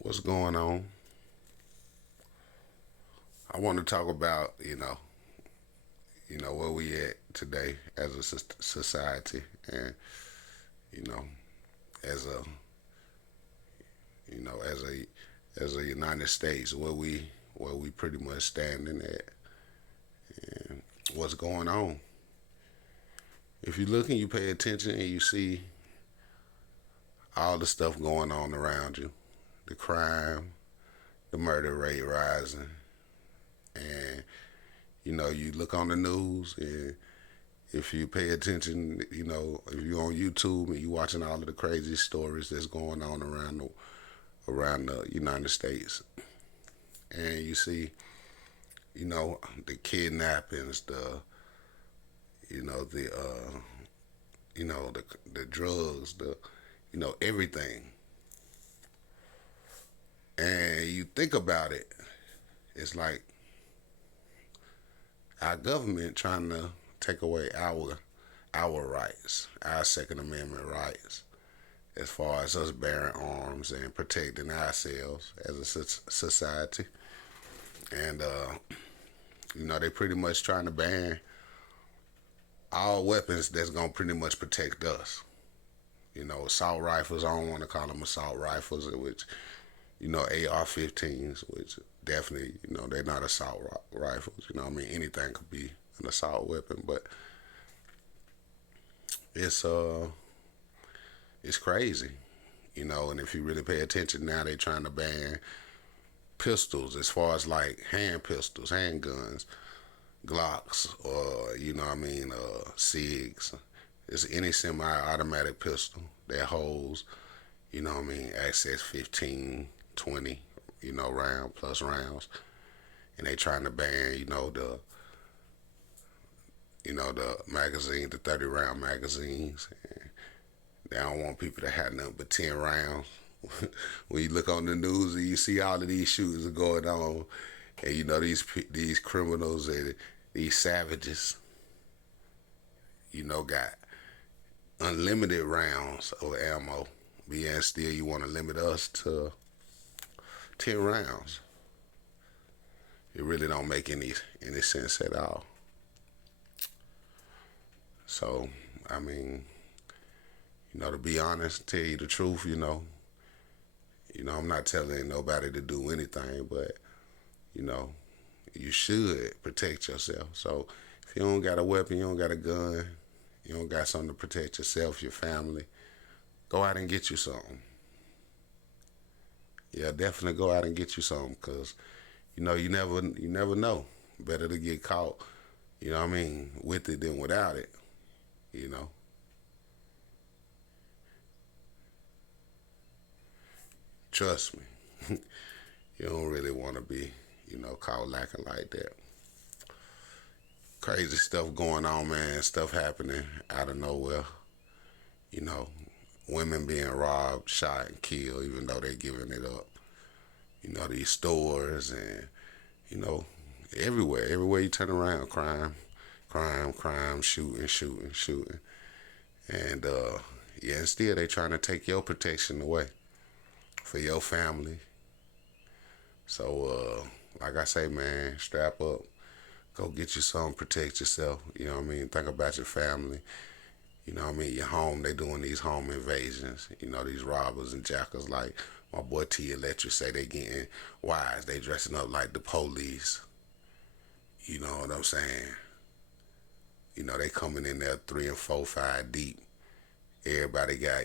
What's going on? I want to talk about where we at today as a society, and you know, as a you know as a United States, where we pretty much standing at, and what's going on. If you look and you pay attention and you see all the stuff going on around you, the crime, the murder rate rising, and you look on the news and if you pay attention, if you're on YouTube and you're watching all of the crazy stories that's going on around the United States, and you see, the kidnappings, you know, the the drugs, everything, and you think about it, it's like our government trying to take away our rights, our Second Amendment rights, as far as us bearing arms and protecting ourselves as a society. And they pretty much trying to ban all weapons that's gonna pretty much protect us. Assault rifles. I don't want to call them assault rifles, which AR-15s, which definitely they're not assault rifles. Anything could be an assault weapon, but it's uh it's crazy. And if you really pay attention now, they trying to ban pistols as far as like hand pistols, handguns, Glocks, or SIGs. It's any semi-automatic pistol that holds, access 15, 20, round plus rounds. And they trying to ban, the magazine, the 30 round magazines. And they don't want people to have nothing but 10 rounds. When you look on the news and you see all of these shootings going on, and these criminals and these savages, got unlimited rounds of ammo, but yet still you want to limit us to 10 rounds. It really don't make any sense at all. So, I mean, to be honest, tell you the truth, I'm not telling nobody to do anything, but you know, you should protect yourself. So if you don't got a weapon, you don't got a gun, you don't got something to protect yourself, your family, go out and get you something. Yeah, definitely go out and get you something, cause you never know. Better to get caught, with it than without it. You know, trust me, you don't really want to be, caught lacking like that. Crazy stuff going on, man. Stuff happening out of nowhere. You know, women being robbed, shot, and killed, even though they're giving it up. These stores and you know, everywhere you turn around, crime, crime, crime, shooting, shooting, shooting, and yeah, and still they trying to take your protection away for your family. So, like I say, man, strap up, go get you some, protect yourself. Think about your family. Your home. They doing these home invasions. These robbers and jackers like my boy T Electric say they getting wise. They dressing up like the police. You know what I'm saying? They coming in there 3 and 4, 5 deep. Everybody got,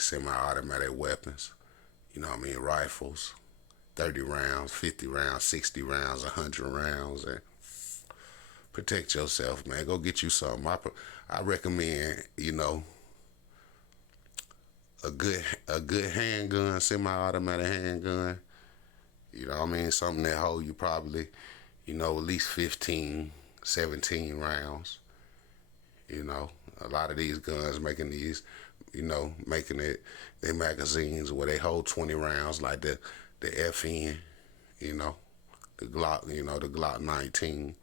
semi-automatic weapons. Rifles, 30 rounds, 50 rounds, 60 rounds, 100 rounds, and protect yourself, man. Go get you something. I recommend, a good handgun, semi-automatic handgun. Something that hold you probably, at least 15, 17 rounds. A lot of these guns making it their magazines where they hold 20 rounds, like the FN, you know, the Glock, the Glock 19.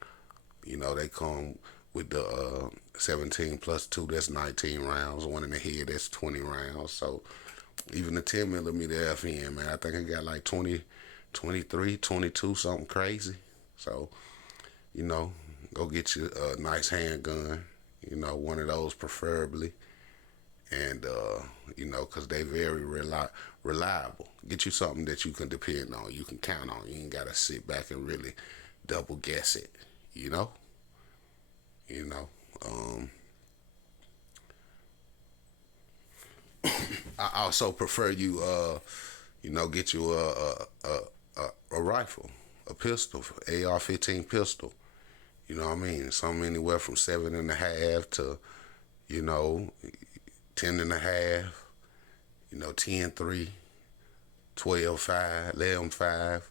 They come with the 17 plus 2, that's 19 rounds. One in the head, that's 20 rounds. So Even the 10 millimeter FN, man, I think I got like 20, 23, 22, something crazy. So, you know, go get you a nice handgun, one of those preferably. And, because they very reliable. Get you something that you can depend on, you can count on. You ain't got to sit back and really double guess it, you know? You know, um, I also prefer get you a rifle, a pistol, AR-15 pistol. You know what I mean? Some anywhere from 7.5 to, you know, 10.5, 10.3, 12.5, 11.5,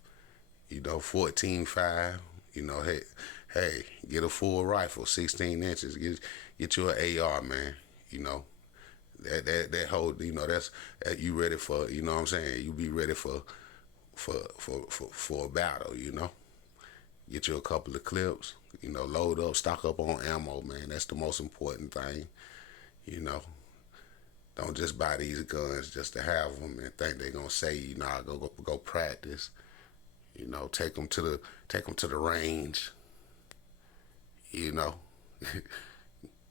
14.5. Hey, get a full rifle, 16 inches. Get you an AR, man. You know, that whole, that's you ready for, you know what I'm saying? You be ready for a battle, Get you a couple of clips, load up, stock up on ammo, man. That's the most important thing, you know. Don't just buy these guns just to have them and think they're gonna say, go practice. Take them to the range. You know,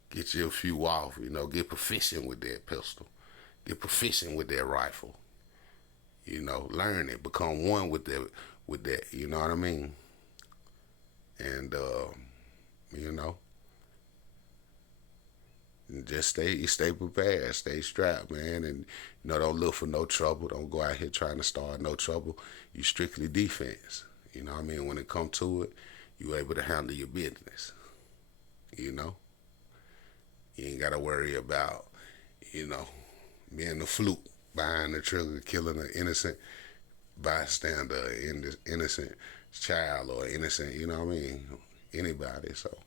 get you a few off. Get proficient with that pistol. Get proficient with that rifle. Learn it. Become one with that. With that, you know what I mean. And you know, just stay prepared, stay strapped, man, and don't look for no trouble. Don't go out here trying to start no trouble. You strictly defense. You know what I mean? When it come to it, you able to handle your business. You know, you ain't gotta worry about you know being the fluke behind the trigger, killing an innocent bystander, an innocent child, or innocent. You know what I mean? Anybody. So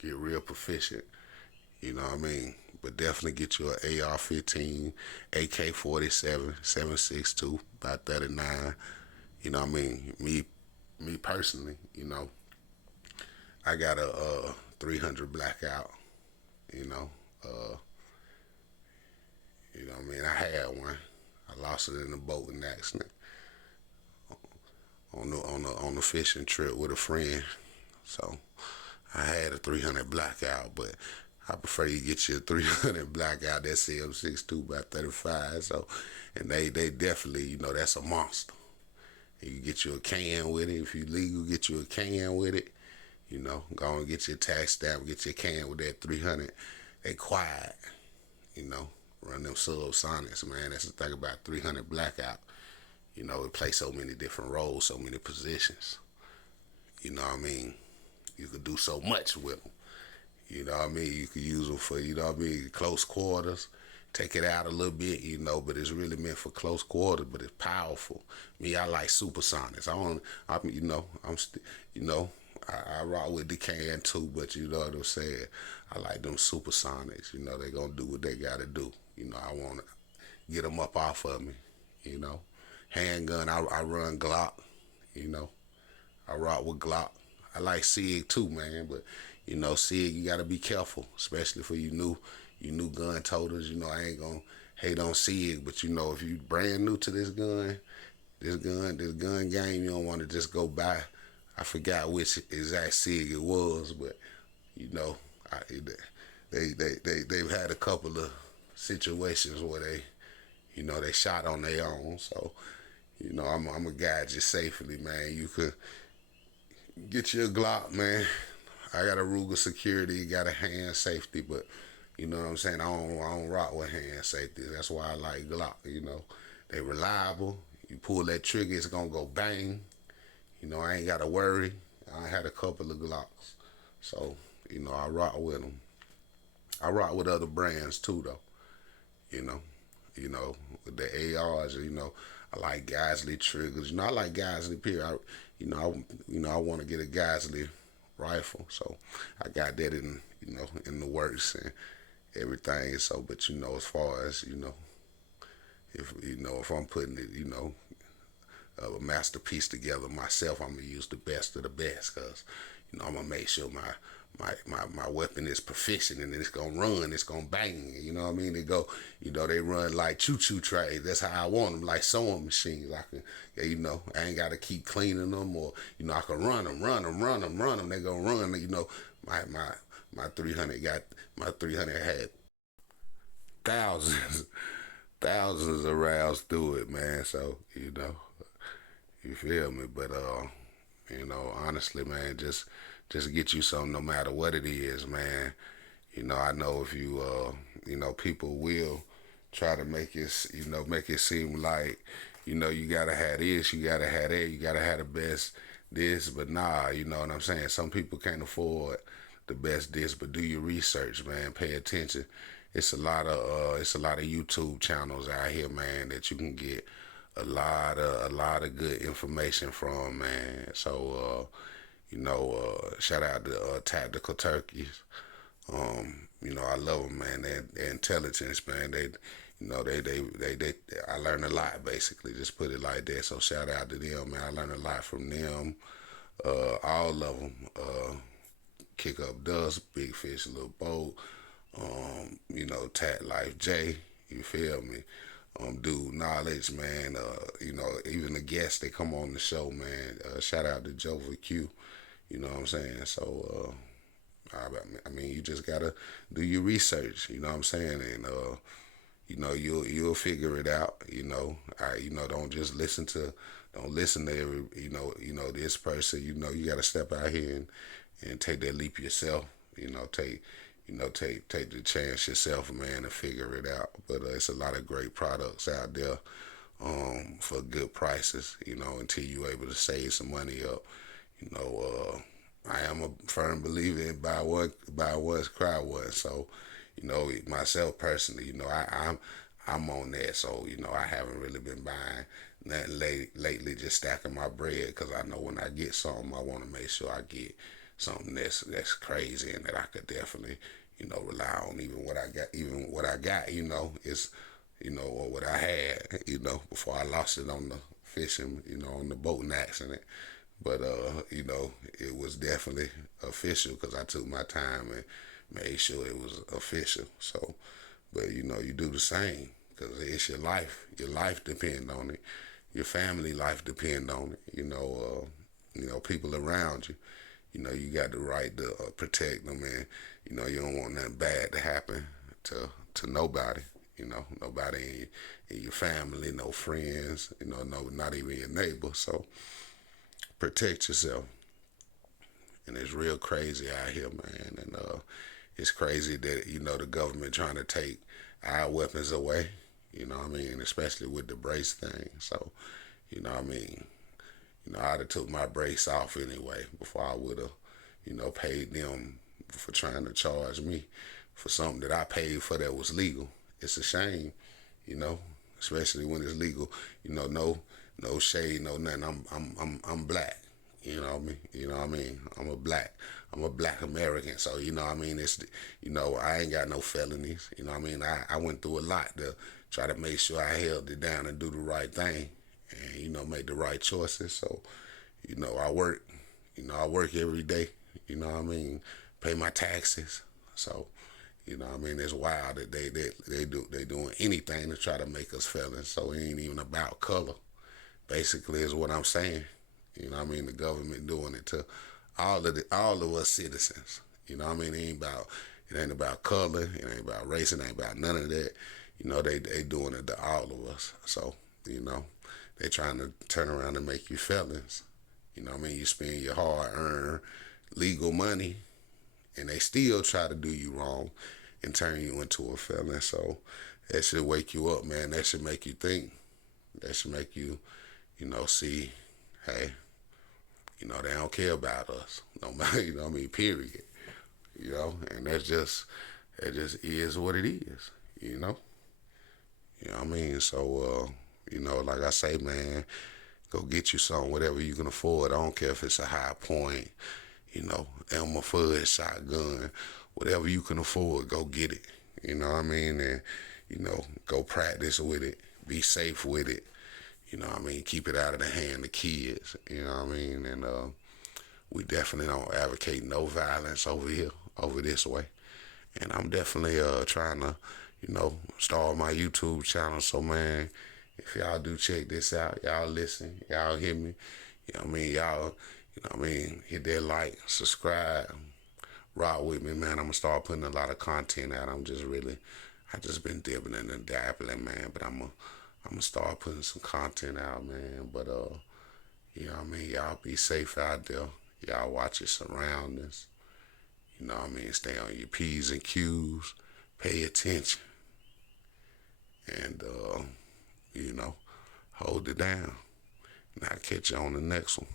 get real proficient. You know what I mean? But definitely get you an AR-15, AK-47, 7.62, about 39. You know what I mean? Me personally, I got a 300 blackout. You know, uh, you know what I mean? I had one. I lost it in a boating accident on the fishing trip with a friend. So I had a 300 blackout, but I prefer you get your 300 blackout. That CM62 by 35. So, and they definitely, that's a monster. You get you a can with it. If you legal, get you a can with it. Go and get your tax stamp, get your can with that 300. They quiet, you know. Run them subsonics, man. That's the thing about 300 blackout. It plays so many different roles, so many positions. You know what I mean? You could do so much with them. You know what I mean? You could use them for, close quarters. Take it out a little bit, but it's really meant for close quarters, but it's powerful. Me, I like supersonics. I rock with the can too, but you know what I'm saying? I like them supersonics. They gonna do what they gotta do. I wanna get them up off of me, you know. Handgun, I run Glock, you know. I rock with Glock. I like SIG too, man, but SIG, you gotta be careful, especially for you new gun toters. I ain't gonna hate on SIG, but if you brand new to this gun game, you don't want to just go buy. I forgot which exact SIG it was, but you know, I, they've had a couple of situations where they shot on their own. So I'm a guide you safely, man. You could get your Glock, man. I got a Ruger security, got a hand safety, but you know what I'm saying? I don't rock with hand safety. That's why I like Glock. They reliable. You pull that trigger, it's gonna go bang. I ain't gotta worry. I had a couple of Glocks, so I rock with them. I rock with other brands too, though. You know, with the ARs. I like Geisley triggers. I like Geisley period. I want to get a Geisley rifle, so I got that in the works and everything. So, but as far as if I'm putting it, a masterpiece together myself, I'm gonna use the best of the best, cause I'm gonna make sure my weapon is proficient and it's gonna run, it's gonna bang. You know what I mean? They go, they run like choo-choo trains. That's how I want them, like sewing machines. I can, yeah, I ain't gotta keep cleaning them, or I can run them, run them, run them, run them. They gonna run. My 300 got my 300 had thousands, thousands of rounds through it, man. So you feel me? But honestly, man, just get you some, no matter what it is, man. I know if you, people will try to make it seem like, you gotta have this, you gotta have that, you gotta have the best this, but nah, you know what I'm saying? Some people can't afford the best this, but do your research, man. Pay attention. It's a lot of YouTube channels out here, man, that you can get a lot of good information from, man. So shout out to Tactical Turkeys. I love them, man. Their intelligence, man. They. I learned a lot, basically. Just put it like that. So shout out to them, man. I learned a lot from them. All of them. Kick Up Dust, Big Fish, Little Boat. Tat Life J. You feel me? Do knowledge, man. Even the guests they come on the show, man. Shout out to Joe Q. You know what I'm saying? So, I mean, you just gotta do your research. You know what I'm saying? And you'll figure it out. Don't just don't listen to every this person. You gotta step out here and take that leap yourself. Take the chance yourself, man, and figure it out. But it's a lot of great products out there for good prices. Until you're able to save some money up. I am a firm believer in buy once, cry once. So, myself personally, I'm on that. So, I haven't really been buying nothing lately, just stacking my bread, because I know when I get something, I want to make sure I get something that's crazy and that I could definitely, rely on. Even what I got, is, or what I had, before I lost it on the fishing, on the boating accident. But it was definitely official, because I took my time and made sure it was official. So, but you do the same, because it's your life. Your life depend on it. Your family life depend on it. People around you. You got the right to protect them, and you don't want nothing bad to happen to nobody. Nobody in your family, no friends. No, not even your neighbor. So protect yourself. And it's real crazy out here, man. And it's crazy that the government trying to take our weapons away. What I mean, especially with the brace thing. So, what I mean, I'd have took my brace off anyway before I would have, paid them for trying to charge me for something that I paid for that was legal. It's a shame, you know, especially when it's legal. No shade, no nothing. I'm black. What I mean. I'm a black American. So what I mean. I ain't got no felonies. What I mean. I went through a lot to try to make sure I held it down and do the right thing, and make the right choices. So I work. I work every day. What I mean. Pay my taxes. So what I mean. It's wild that they doing anything to try to make us felons. So it ain't even about color. Basically, is what I'm saying. What I mean. The government doing it to all of us citizens. What I mean. It ain't about color. It ain't about race. It ain't about none of that. They doing it to all of us. So they trying to turn around and make you felons. What I mean. You spend your hard earned legal money, and they still try to do you wrong and turn you into a felon. So that should wake you up, man. That should make you think. That should make you, see, hey, they don't care about us. No matter, what I mean, period. And that just is what it is, you know? What I mean? So, like I say, man, go get you something, whatever you can afford. I don't care if it's a High Point, Elmer Fudd shotgun, whatever you can afford, go get it. What I mean? And, go practice with it. Be safe with it. What I mean? Keep it out of the hand of kids. What I mean? And we definitely don't advocate no violence over here, over this way. And I'm definitely trying to, start my YouTube channel. So man, if y'all do check this out, y'all listen, y'all hear me. You know what I mean? Y'all, hit that like, subscribe, rock with me, man. I'm gonna start putting a lot of content out. I just been dipping and dabbling, man. But I'm gonna start putting some content out, man. But you know what I mean? Y'all be safe out there. Y'all watch your surroundings. You know what I mean? Stay on your P's and Q's. Pay attention. And, you know, hold it down. And I'll catch you on the next one.